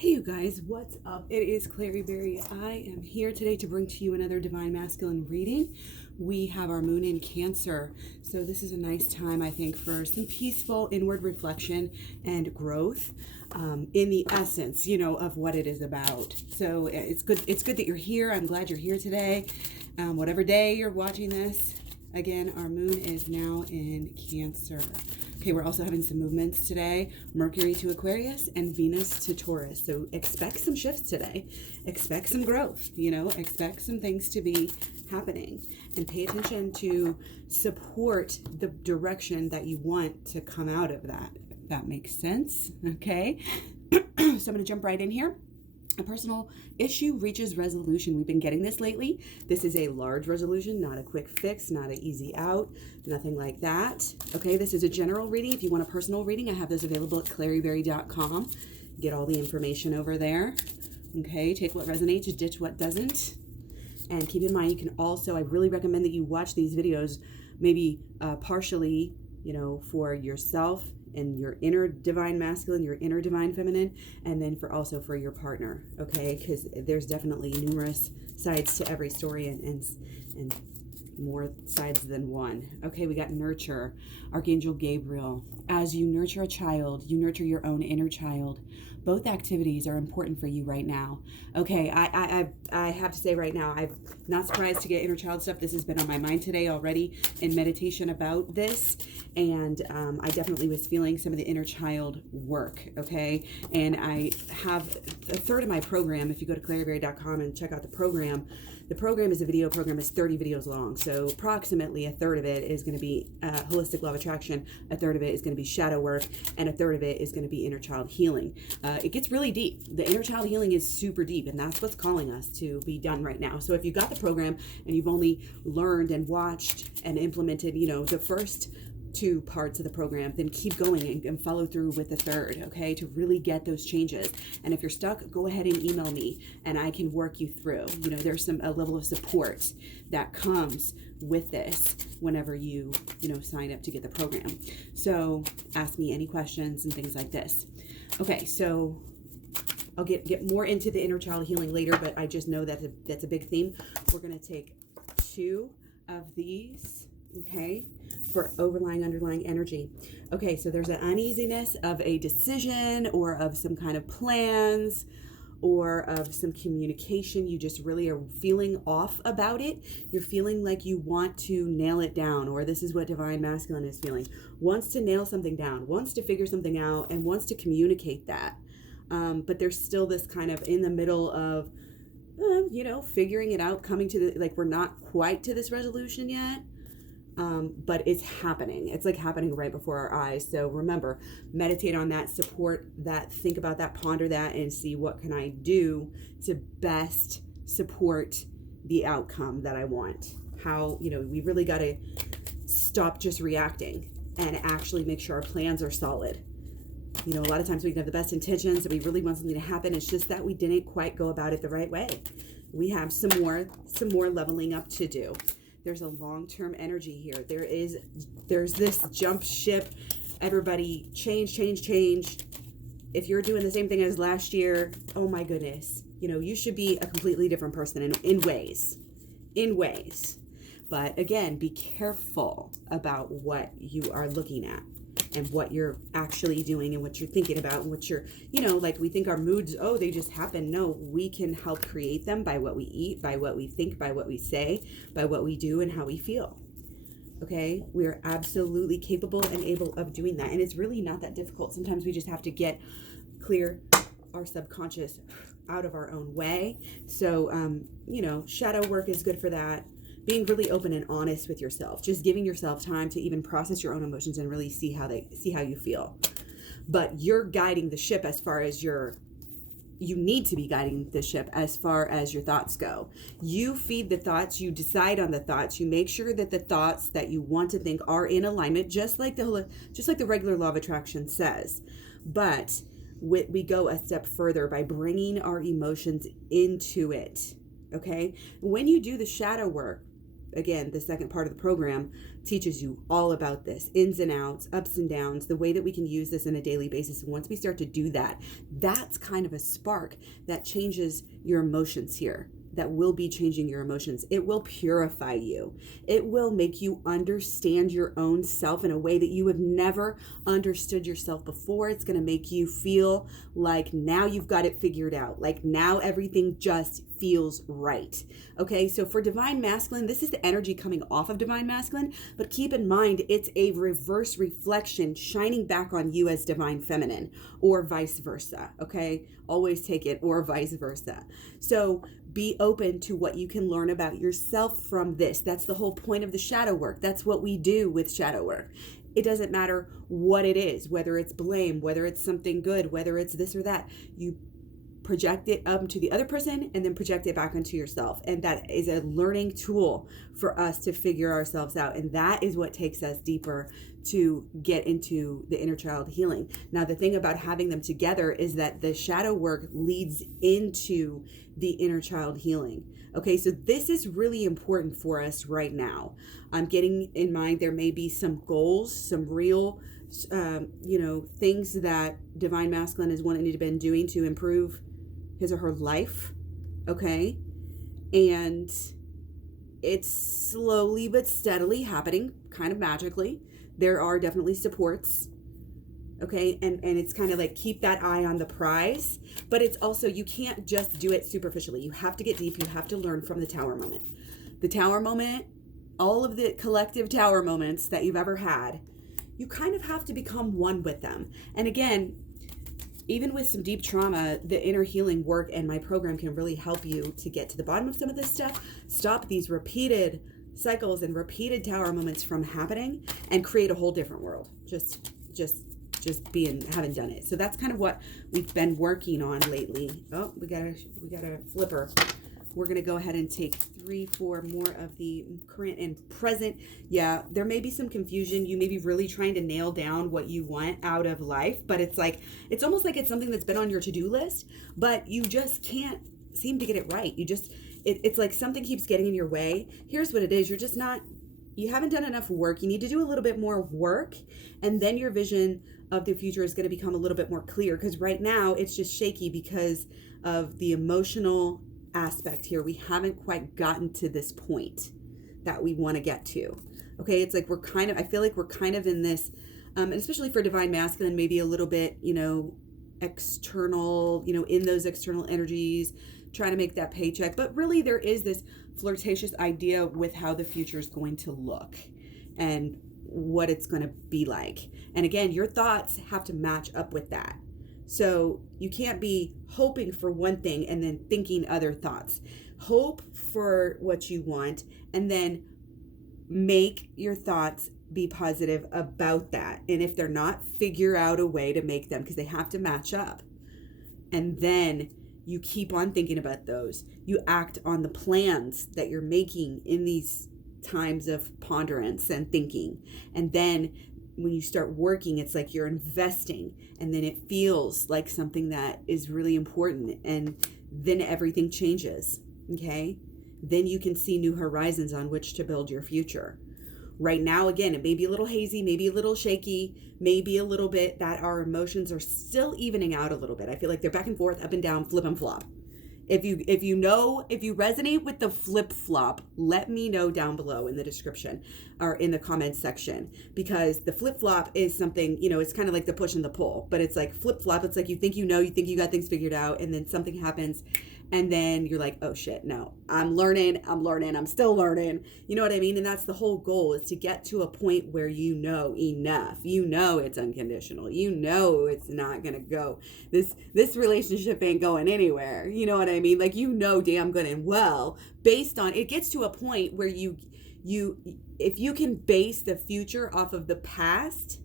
Hey you guys, what's up? It is KlaireeBerry. I am here today to bring to you another Divine Masculine reading. We have our moon in Cancer, so this is a nice time, I think, for some peaceful inward reflection and growth in the essence, of what it is about. So it's good that you're here. I'm glad you're here today. Whatever day you're watching this, again, our moon is now in Cancer. Okay, we're also having some movements today. Mercury to Aquarius and Venus to Taurus. So expect some shifts today. Expect some growth, expect some things to be happening. And pay attention to support the direction that you want to come out of that. If that makes sense, okay? So I'm going to jump right in here. A personal issue reaches resolution. We've been getting this lately. This is a large resolution, not a quick fix, not an easy out, nothing like that. Okay, this is a general reading. If you want a personal reading, I have those available at KlaireeBerry.com. Get all the information over there. Okay, take what resonates, ditch what doesn't. And keep in mind, you can also, I really recommend that you watch these videos maybe partially, for yourself and your inner divine masculine, your inner divine feminine, and then for your partner, okay? Because there's definitely numerous sides to every story and more sides than one. Okay, we got nurture, Archangel Gabriel. As you nurture a child, you nurture your own inner child. Both activities are important for you right now. Okay, I have to say right now, I'm not surprised to get inner child stuff. This has been on my mind today already in meditation about this. And I definitely was feeling some of the inner child work, okay? And I have a third of my program. If you go to KlaireeBerry.com and check out the program is a video program. It's 30 videos long. So approximately a third of it is going to be holistic law of attraction. A third of it is going to be shadow work. And a third of it is going to be inner child healing. It gets really deep. The inner child healing is super deep. And that's what's calling us to be done right now. So if you got the program and you've only learned and watched and implemented, the first two parts of the program, then keep going and follow through with the third, okay, to really get those changes. And if you're stuck, go ahead and email me and I can work you through. There's a level of support that comes with this whenever you sign up to get the program. So ask me any questions and things like this. Okay, so I'll get more into the inner child healing later, but I just know that that's a big theme. We're going to take two of these, okay, for underlying energy. Okay, so there's an uneasiness of a decision or of some kind of plans or of some communication. You just really are feeling off about it. You're feeling like you want to nail it down, or this is what divine masculine is feeling. Wants to nail something down, wants to figure something out, and wants to communicate that. But there's still this kind of in the middle of, figuring it out, coming to we're not quite to this resolution yet. But it's happening. It's happening right before our eyes. So remember, meditate on that, support that, think about that, ponder that, and see what can I do to best support the outcome that I want. How, we really got to stop just reacting and actually make sure our plans are solid. A lot of times we can have the best intentions and we really want something to happen. It's just that we didn't quite go about it the right way. We have some more leveling up to do. There's a long-term energy here. There's this jump ship. Everybody change. If you're doing the same thing as last year, oh my goodness. You should be a completely different person in ways. But again, be careful about what you are looking at and what you're actually doing and what you're thinking about and what you're, we think our moods, they just happen. No, we can help create them by what we eat, by what we think, by what we say, by what we do and how we feel. Okay? We are absolutely capable and able of doing that. And it's really not that difficult. Sometimes we just have to clear our subconscious out of our own way. So, shadow work is good for that. Being really open and honest with yourself, just giving yourself time to even process your own emotions and really see how you feel. But you're guiding the ship as far as you need to be guiding the ship as far as your thoughts go. You feed the thoughts, you decide on the thoughts, you make sure that the thoughts that you want to think are in alignment, just like the regular law of attraction says. But we go a step further by bringing our emotions into it. Okay? When you do the shadow work, again, the second part of the program teaches you all about this, ins and outs, ups and downs, the way that we can use this on a daily basis. And once we start to do that, that's kind of a spark that changes your emotions here. That will be changing your emotions. It will purify you. It will make you understand your own self in a way that you have never understood yourself before. It's going to make you feel like now you've got it figured out. Like now everything just feels right. Okay, so for Divine Masculine, this is the energy coming off of Divine Masculine, but keep in mind it's a reverse reflection shining back on you as Divine Feminine, or vice versa. Okay, always take it, or vice versa. So be open to what you can learn about yourself from this. That's the whole point of the shadow work. That's what we do with shadow work. It doesn't matter what it is, whether it's blame, whether it's something good, whether it's this or that. You project it up to the other person and then project it back onto yourself. And that is a learning tool for us to figure ourselves out. And that is what takes us deeper to get into the inner child healing. Now, the thing about having them together is that the shadow work leads into the inner child healing. Okay, so this is really important for us right now. I'm getting in mind there may be some goals, some real things that Divine Masculine is wanting to been doing to improve his or her life. Okay, and it's slowly but steadily happening, kind of magically. There are definitely supports. Okay, and it's kind of like keep that eye on the prize, but it's also, you can't just do it superficially. You have to get deep. You have to learn from the tower moment. The tower moment, all of the collective tower moments that you've ever had, you kind of have to become one with them. And again, even with some deep trauma, the inner healing work and my program can really help you to get to the bottom of some of this stuff, stop these repeated cycles and repeated tower moments from happening, and create a whole different world. Just having done it. So that's kind of what we've been working on lately. Oh, we got a flipper. We're going to go ahead and take 3-4 more of the current and present. Yeah, there may be some confusion. You may be really trying to nail down what you want out of life, but it's almost like it's something that's been on your to-do list, but you just can't seem to get it right. It's like something keeps getting in your way. Here's what it is. You haven't done enough work. You need to do a little bit more work, and then your vision of the future is going to become a little bit more clear, because right now it's just shaky because of the emotional aspect here. We haven't quite gotten to this point that we want to get to. Okay, it's like I feel like we're kind of in this, and especially for Divine Masculine, maybe a little bit, external, in those external energies, trying to make that paycheck. But really there is this flirtatious idea with how the future is going to look and what it's going to be like. And again, your thoughts have to match up with that. So you can't be hoping for one thing and then thinking other thoughts. Hope for what you want and then make your thoughts be positive about that. And if they're not, figure out a way to make them, because they have to match up. And then you keep on thinking about those. You act on the plans that you're making in these times of ponderance and thinking. And then when you start working, it's like you're investing, and then it feels like something that is really important, and then everything changes. Okay? Then you can see new horizons on which to build your future. Right now, again, it may be a little hazy, maybe a little shaky, maybe a little bit that our emotions are still evening out a little bit. I feel like they're back and forth, up and down, flip and flop. If you resonate with the flip flop, let me know down below in the description or in the comments section, because the flip flop is something, it's kind of like the push and the pull, but it's like flip flop. It's like you think you think you got things figured out, and then something happens, and then you're like, oh shit, no, I'm learning, I'm still learning. You know what I mean? And that's the whole goal, is to get to a point where enough. It's unconditional. It's not going to go. This relationship ain't going anywhere. You know what I mean? Like, damn good and well, based on, it gets to a point where if you can base the future off of the past,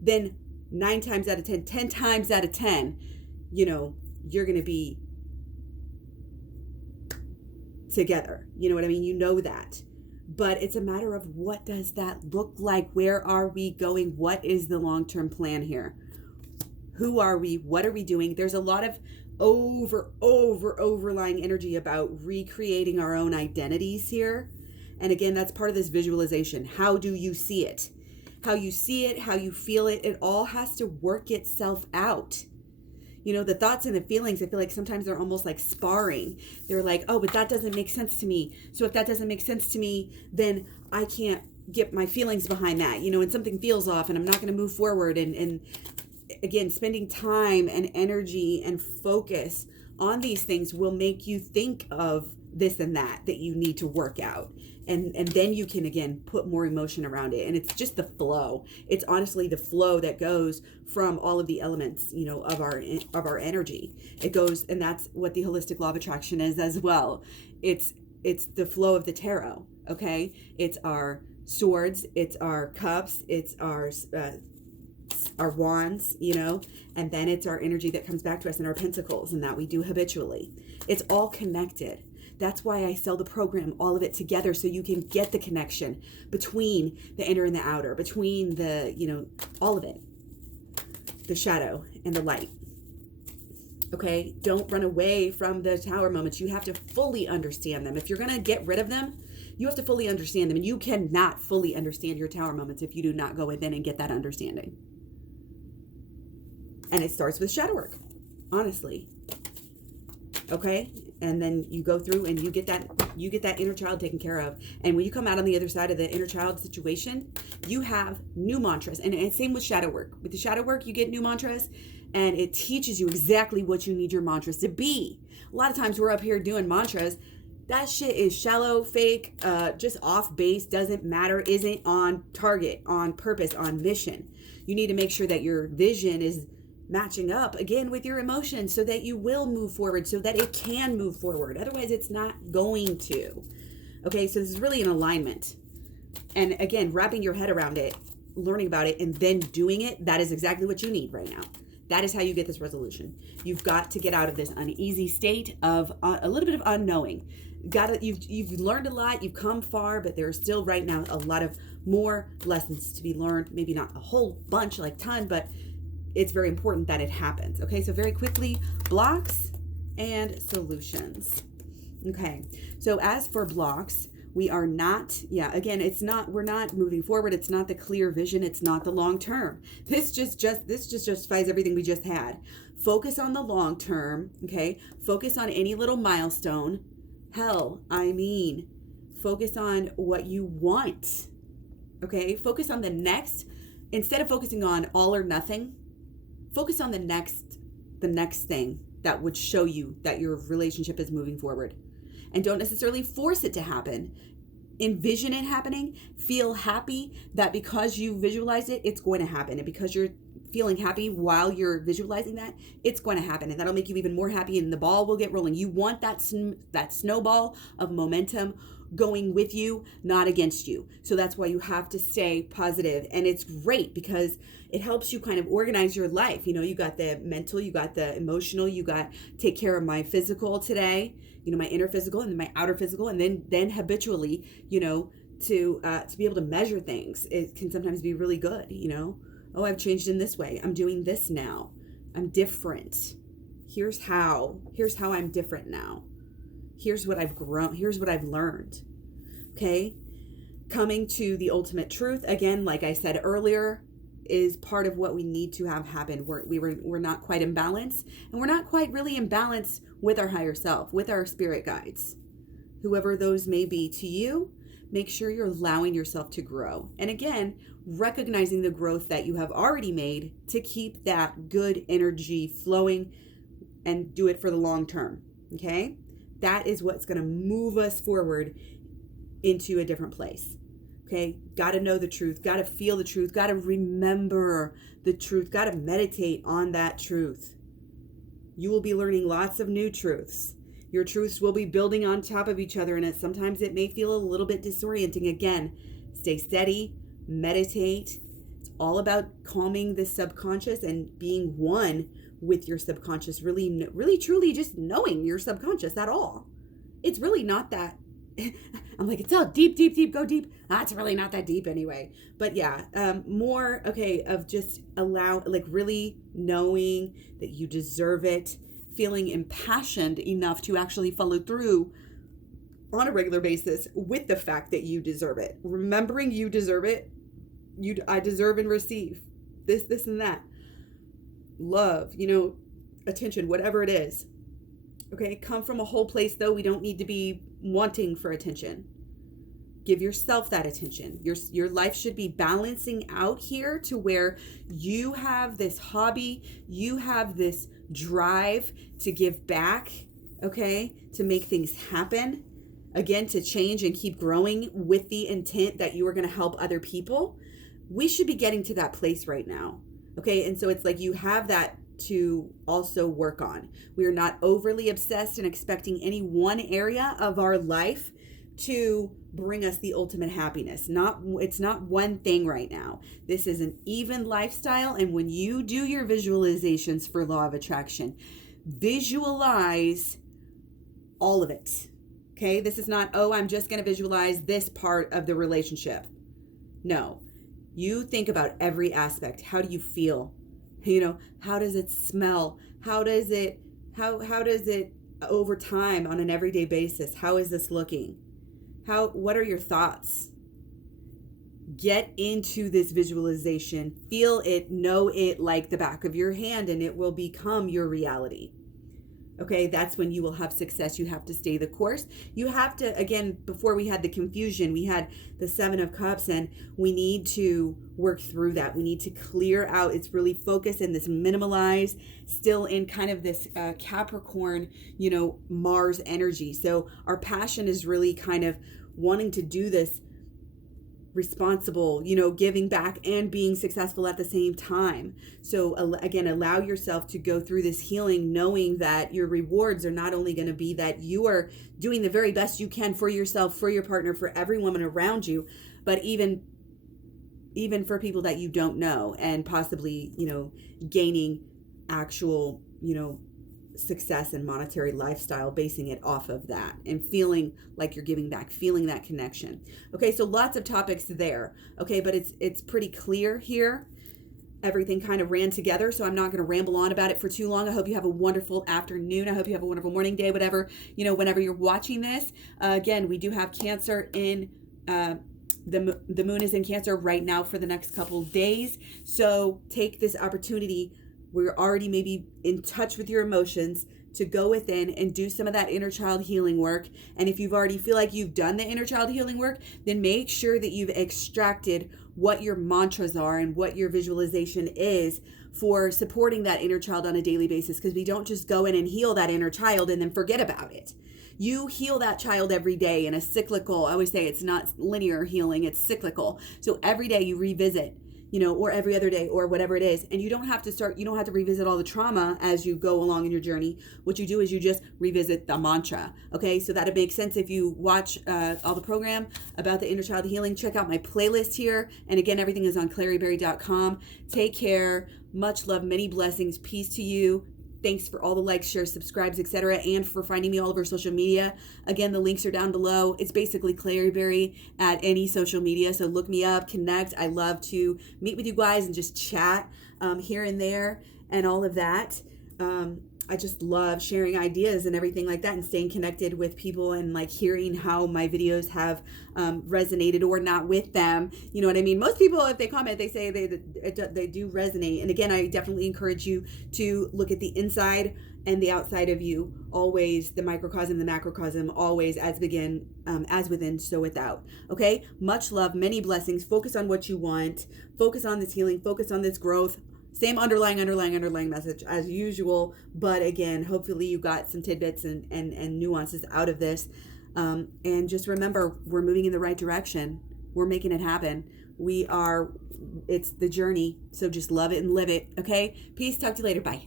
then 9 times out of 10, 10 times out of 10, you're going to be together. You know what I mean? That. But it's a matter of, what does that look like? Where are we going? What is the long-term plan here? Who are we? What are we doing? There's a lot of overlying energy about recreating our own identities here. And again, that's part of this visualization. How do you see it? How you see it, how you feel it, it all has to work itself out. You know, the thoughts and the feelings, I feel like sometimes they're almost like sparring. They're like, oh, but that doesn't make sense to me. So if that doesn't make sense to me, then I can't get my feelings behind that, you know, and something feels off and I'm not going to move forward. And again, spending time and energy and focus on these things will make you think of this and that you need to work out. And then you can, again, put more emotion around it. And it's just the flow. It's honestly the flow that goes from all of the elements, you know, of our energy. It goes, and that's what the holistic law of attraction is as well. It's the flow of the tarot, okay? It's our swords, it's our cups, it's our wands, you know, and then it's our energy that comes back to us in our pentacles, and that we do habitually. It's all connected. That's why I sell the program, all of it together, so you can get the connection between the inner and the outer, between the, you know, all of it, the shadow and the light. Okay, don't run away from the tower moments. You have to fully understand them. If you're going to get rid of them, you have to fully understand them, and you cannot fully understand your tower moments if you do not go within and get that understanding. And it starts with shadow work, honestly. Okay, and then you go through and you get that inner child taken care of. And when you come out on the other side of the inner child situation, you have new mantras. And same with shadow work. With the shadow work, you get new mantras, and it teaches you exactly what you need your mantras to be. A lot of times we're up here doing mantras. That shit is shallow, fake, just off base, doesn't matter, isn't on target, on purpose, on mission. You need to make sure that your vision is matching up again with your emotions so that you will move forward, so that it can move forward. Otherwise, it's not going to. Okay, so this is really an alignment. And again, wrapping your head around it, learning about it, and then doing it, that is exactly what you need right now. That is how you get this resolution. You've got to get out of this uneasy state of a little bit of unknowing. You've learned a lot, you've come far, but there's still right now a lot of more lessons to be learned. Maybe not a whole bunch, like ton, but it's very important that it happens. Okay, so very quickly, blocks and solutions. Okay, so as for blocks, we are not, we're not moving forward. It's not the clear vision. It's not the long term. This just justifies everything we just had. Focus on the long term, okay? Focus on any little milestone. Focus on what you want, okay? Focus on the next, instead of focusing on all or nothing, focus on the next thing that would show you that your relationship is moving forward. And don't necessarily force it to happen. Envision it happening. Feel happy that because you visualize it, it's going to happen. And because you're feeling happy while you're visualizing that, it's going to happen. And that'll make you even more happy, and the ball will get rolling. You want that snowball of momentum going with you, not against you. So that's why you have to stay positive. And it's great because it helps you kind of organize your life. You know, you got the mental, you got the emotional, you got take care of my physical today, you know, my inner physical, and then my outer physical, and then habitually, you know, to be able to measure things. It can sometimes be really good, you know. Oh, I've changed in this way. I'm doing this now. I'm different. Here's how I'm different now. Here's what I've grown. Here's what I've learned. Okay. Coming to the ultimate truth, again, like I said earlier, is part of what we need to have happen. We're not quite in balance, and we're not quite really in balance with our higher self, with our spirit guides, whoever those may be to you. Make sure you're allowing yourself to grow. And again, recognizing the growth that you have already made to keep that good energy flowing and do it for the long term. Okay. That is what's going to move us forward into a different place. Okay. Got to know the truth, got to feel the truth, got to remember the truth, got to meditate on that truth. You will be learning lots of new truths. Your truths will be building on top of each other, and sometimes it may feel a little bit disorienting. Again, stay steady, meditate. It's all about calming the subconscious and being one with your subconscious, really, really, truly just knowing your subconscious at all. It's really not that, I'm like, it's all deep, go deep. It's really not that deep anyway. But yeah, more, okay, of just really knowing that you deserve it, feeling impassioned enough to actually follow through on a regular basis with the fact that you deserve it. Remembering you deserve it. I deserve and receive this, and that. Love, attention, whatever it is. Okay, come from a whole place though. We don't need to be wanting for attention. Give yourself that attention. Your life should be balancing out here to where you have this hobby, you have this drive to give back, okay, to make things happen, again, to change and keep growing with the intent that you are going to help other people. We should be getting to that place right now, okay? And so it's like you have that to also work on. We are not overly obsessed and expecting any one area of our life to bring us the ultimate happiness. It's not one thing right now. This is an even lifestyle. And when you do your visualizations for law of attraction, visualize all of it. Okay? This is not, I'm just going to visualize this part of the relationship. No. You think about every aspect. How do you feel? How does it smell? How does it over time on an everyday basis? How is this looking? What are your thoughts? Get into this visualization, feel it, know it like the back of your hand, and it will become your reality. Okay, that's when you will have success. You have to stay the course. You have to, again, before we had the confusion, we had the 7 of Cups, and we need to work through that. We need to clear out. It's really focused in this minimalize, still in kind of this Capricorn, Mars energy. So our passion is really kind of wanting to do this responsible, giving back and being successful at the same time. So again, allow yourself to go through this healing, knowing that your rewards are not only going to be that you are doing the very best you can for yourself, for your partner, for every woman around you, but even for people that you don't know, and possibly, gaining actual, success and monetary lifestyle, basing it off of that and feeling like you're giving back, feeling that connection. Okay, so lots of topics there. Okay, but it's pretty clear here. Everything kind of ran together, so I'm not going to ramble on about it for too long. I hope you have a wonderful afternoon. I hope you have a wonderful morning, day, whatever, whenever you're watching this. Again, we do have Cancer in the moon is in Cancer right now for the next couple days. So take this opportunity. We're already maybe in touch with your emotions, to go within and do some of that inner child healing work. And if you've already feel like you've done the inner child healing work, then make sure that you've extracted what your mantras are and what your visualization is for supporting that inner child on a daily basis. Because we don't just go in and heal that inner child and then forget about it. You heal that child every day in a cyclical, I always say it's not linear healing, it's cyclical. So every day you revisit, or every other day or whatever it is. And you don't have to revisit all the trauma as you go along in your journey. What you do is you just revisit the mantra. Okay, so that'd make sense if you watch all the program about the inner child healing. Check out my playlist here. And again, everything is on KlaireeBerry.com. Take care. Much love, many blessings. Peace to you. Thanks for all the likes, shares, subscribes, etc., and for finding me all over social media. Again, the links are down below. It's basically KlaireeBerry at any social media, so look me up, connect. I love to meet with you guys and just chat here and there and all of that. I just love sharing ideas and everything like that, and staying connected with people and like hearing how my videos have resonated or not with them. You know what I mean? Most people, if they comment, they say they do resonate. And again, I definitely encourage you to look at the inside and the outside of you. Always the microcosm, the macrocosm, always as within, so without. Okay? Much love, many blessings. Focus on what you want. Focus on this healing. Focus on this growth. Same underlying message as usual. But again, hopefully you got some tidbits and nuances out of this. And just remember, we're moving in the right direction. We're making it happen. It's the journey. So just love it and live it. Okay? Peace. Talk to you later. Bye.